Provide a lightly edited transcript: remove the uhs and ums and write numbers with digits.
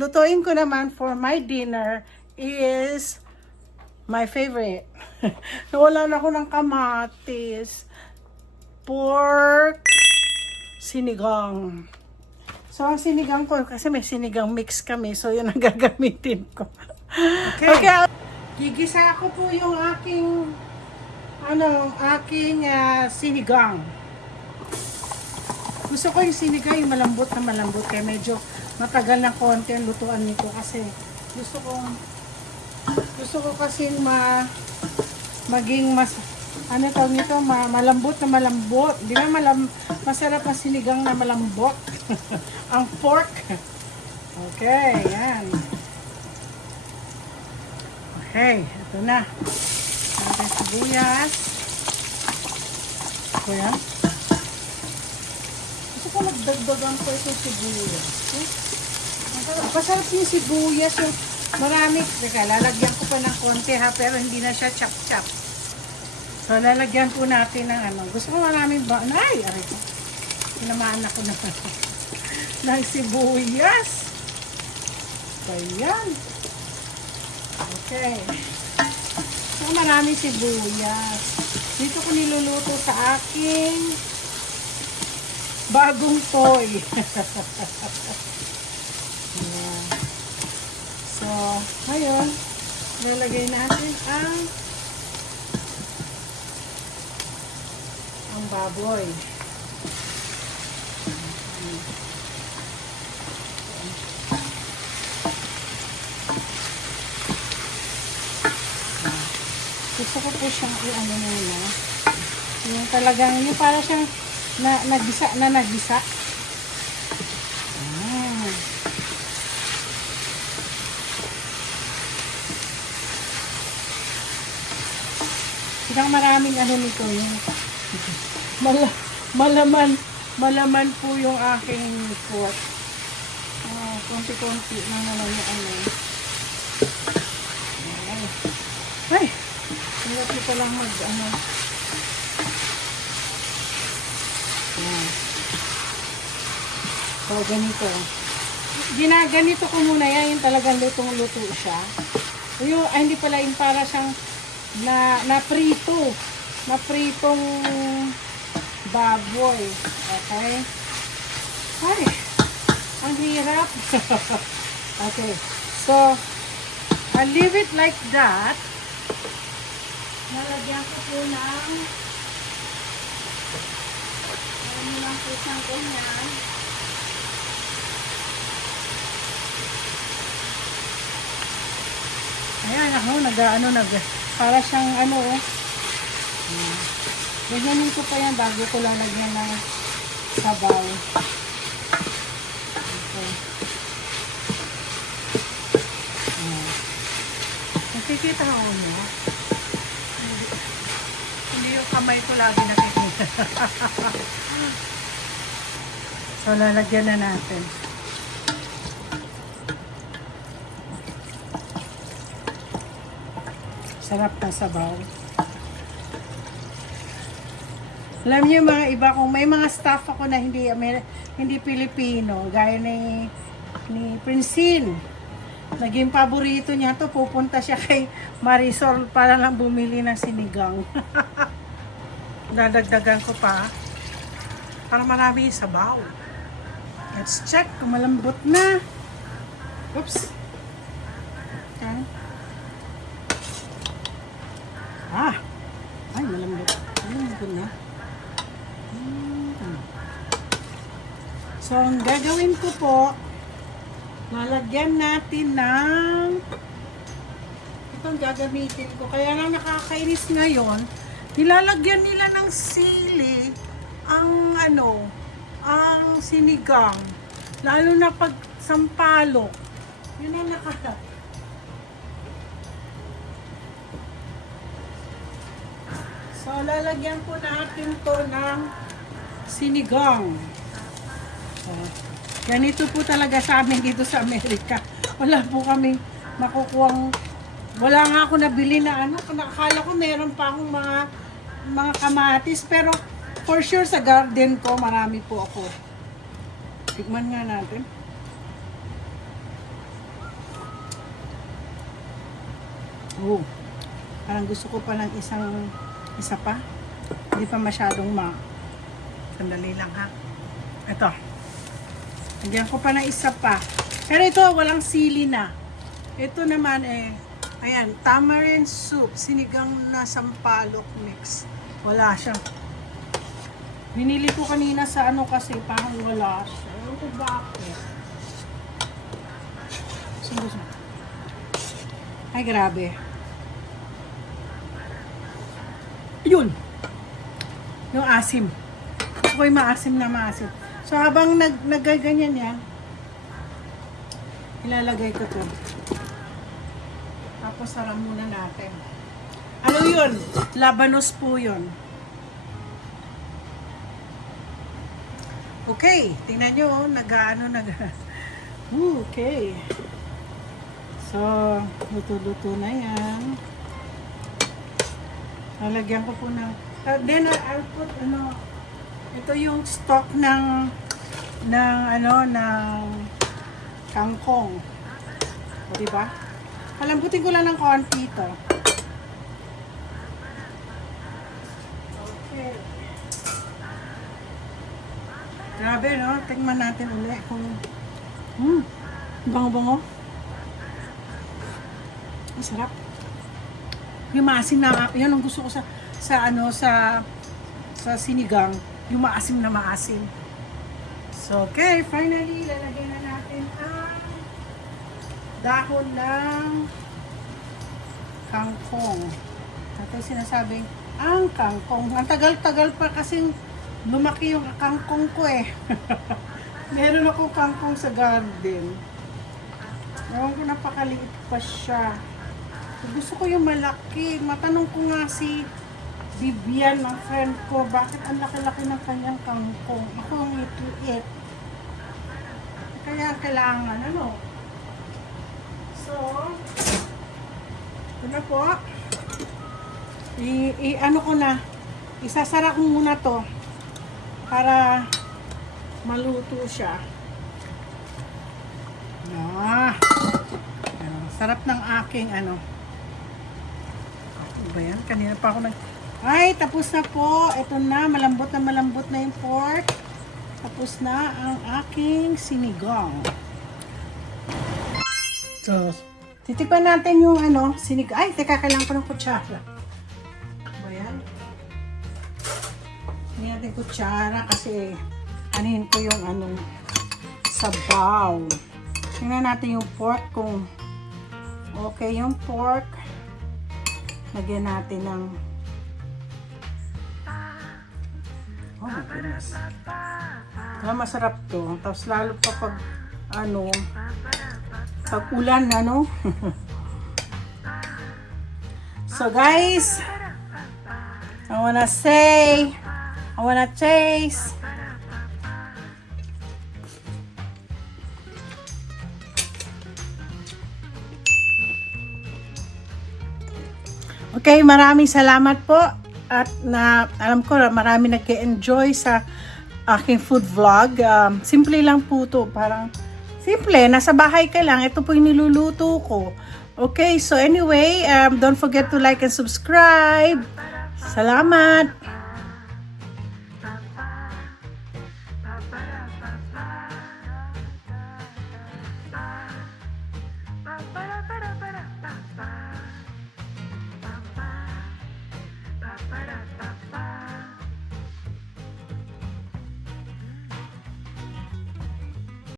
lutuin ko naman for my dinner is my favorite. Nawalan ako ng kamatis. Pork sinigang. So, ang sinigang ko, kasi may sinigang mix kami, so yun ang gagamitin ko. Okay. Gigisa ako po yung aking sinigang. Gusto ko yung sinigang, yung malambot na malambot, kaya medyo matagal na konti ang lutuan nito kasi gusto ko kasi maging mas malambot na malambot. Di ba masarap ang sinigang na malambot? Ang pork. Okay, yan. Okay, ito na. Natin sibuyas. Ito yan. Gusto ko nagdagdagan ko itong sibuyas. Masarap yung sibuyas. Yung marami. Teka, lalagyan ko pa ng konti ha, pero hindi na siya chop-chop. So, lalagyan po natin ng Gusto ko maraming ba? Ay, aray ko. Tinamaan ako na ng sibuyas. So, yan. Okay. So, maraming sibuyas. Dito ko niluluto sa aking bagong toy. Yeah. So, ngayon, lalagay natin ang baboy. Gusto ko po siyang muna. Yung talagang, yung para siyang nagisa. Isang maraming nito yung malaman po yung aking pot. Konti-konti na naman yung Ay! Hirap ko lang So, ganito. Ginaganito ko muna yan, yung talagang lutong-luto siya. Yung, hindi pala yung para siyang napritong baboy. Okay? Ay, ang hirap. Okay. So, I'll leave it like that. Nalagyan ko po ng lang po siyang ganyan. Ayan ako, para siyang ganyanin ko pa yan bago ko lalagyan ng sabaw. Okay. Nakikita ko mo? Hindi yung kamay ko lagi nakikita. So, lalagyan na natin. Sarap na sabaw. Alam niyo mga iba, kung may mga staff ako na hindi Pilipino, gaya ni Princine, naging paborito niya to, pupunta siya kay Marisol para lang bumili ng sinigang. Dadagdagan ko pa para marami yung sabaw. Let's check kung malambot na. Oops. Okay. Ay, malambot. Malambot na. So, ang gagawin ko po, lalagyan natin ng itong gagamitin ko. Kaya lang nakakainis ngayon, nilalagyan nila ng sili ang sinigang. Lalo na pag sampalok. Yun ang So, lalagyan po natin to ng sinigang. So, ganito po talaga sa amin dito sa Amerika. Wala po kaming makukuhang, wala nga ako nabili na akala ko meron pa akong mga kamatis, pero for sure sa garden ko marami po ako. Tikman nga natin. Oh, parang gusto ko pa ng isa pa. Hindi pa masyadong Sandali lang ha. Ito. Lagyan ko pa ng isa pa. Pero ito, walang sili na. Ito naman ayan, tamarind soup. Sinigang na sampalok mix. Wala siya. Binili ko kanina sa ano kasi parang wala siya. Ewan ko bakit. Sino siya? Ay, grabe. Yun. Yung asim. Gusto ko yung maasim na maasim. So, habang nagaganyan yan, ilalagay ko to. Tapos, sarang muna natin. Ano yun? Labanos po yun. Okay. Tingnan nyo, okay. So, luto-luto na yan. Lalagyan ko po ng... then, I'll put, ito yung stock ng kangkong. O, diba? Palambutin ko lang ng konti ito. Okay. Grabe, no? Tingnan natin ulit kung... bango-bango. Ang sarap. Yung maasim na, yan ang gusto ko sa sinigang, yung maasim na maasim. So, okay, finally, lalagyan na natin ang dahon ng kangkong. Ito yung sinasabing, ang kangkong. Ang tagal-tagal pa kasing lumaki yung kangkong ko eh. Meron akong kangkong sa garden. Ewan ko, napakaliit pa siya. Gusto ko yung malaki. Matanong ko nga si Vivian, ang friend ko, bakit ang laki-laki ng kanyang kangkong? Ako ang liit. Kaya kailangan, So, ito na po. Ano ko na, isasara ko muna to para maluto siya. Sarap ng aking ba yan? Kanina pa ako ay, tapos na po. Ito na, malambot na yung pork. Tapos na ang aking sinigang. So, titikman natin yung sinigang. Ay, teka, kailangan ko ng kutsara. Ba yan? Hindi natin kutsara kasi anin ko yung sabaw. Tingnan natin yung pork kung okay yung pork. Lagyan natin ng oh my goodness. Masarap to. Tapos lalo pa pag pag ulan So guys, I wanna taste. Okay, maraming salamat po. At alam ko marami nag-enjoy sa aking food vlog. Simple lang po to. Parang simple. Nasa bahay ka lang. Ito po yung niluluto ko. Okay, so anyway, don't forget to like and subscribe. Salamat!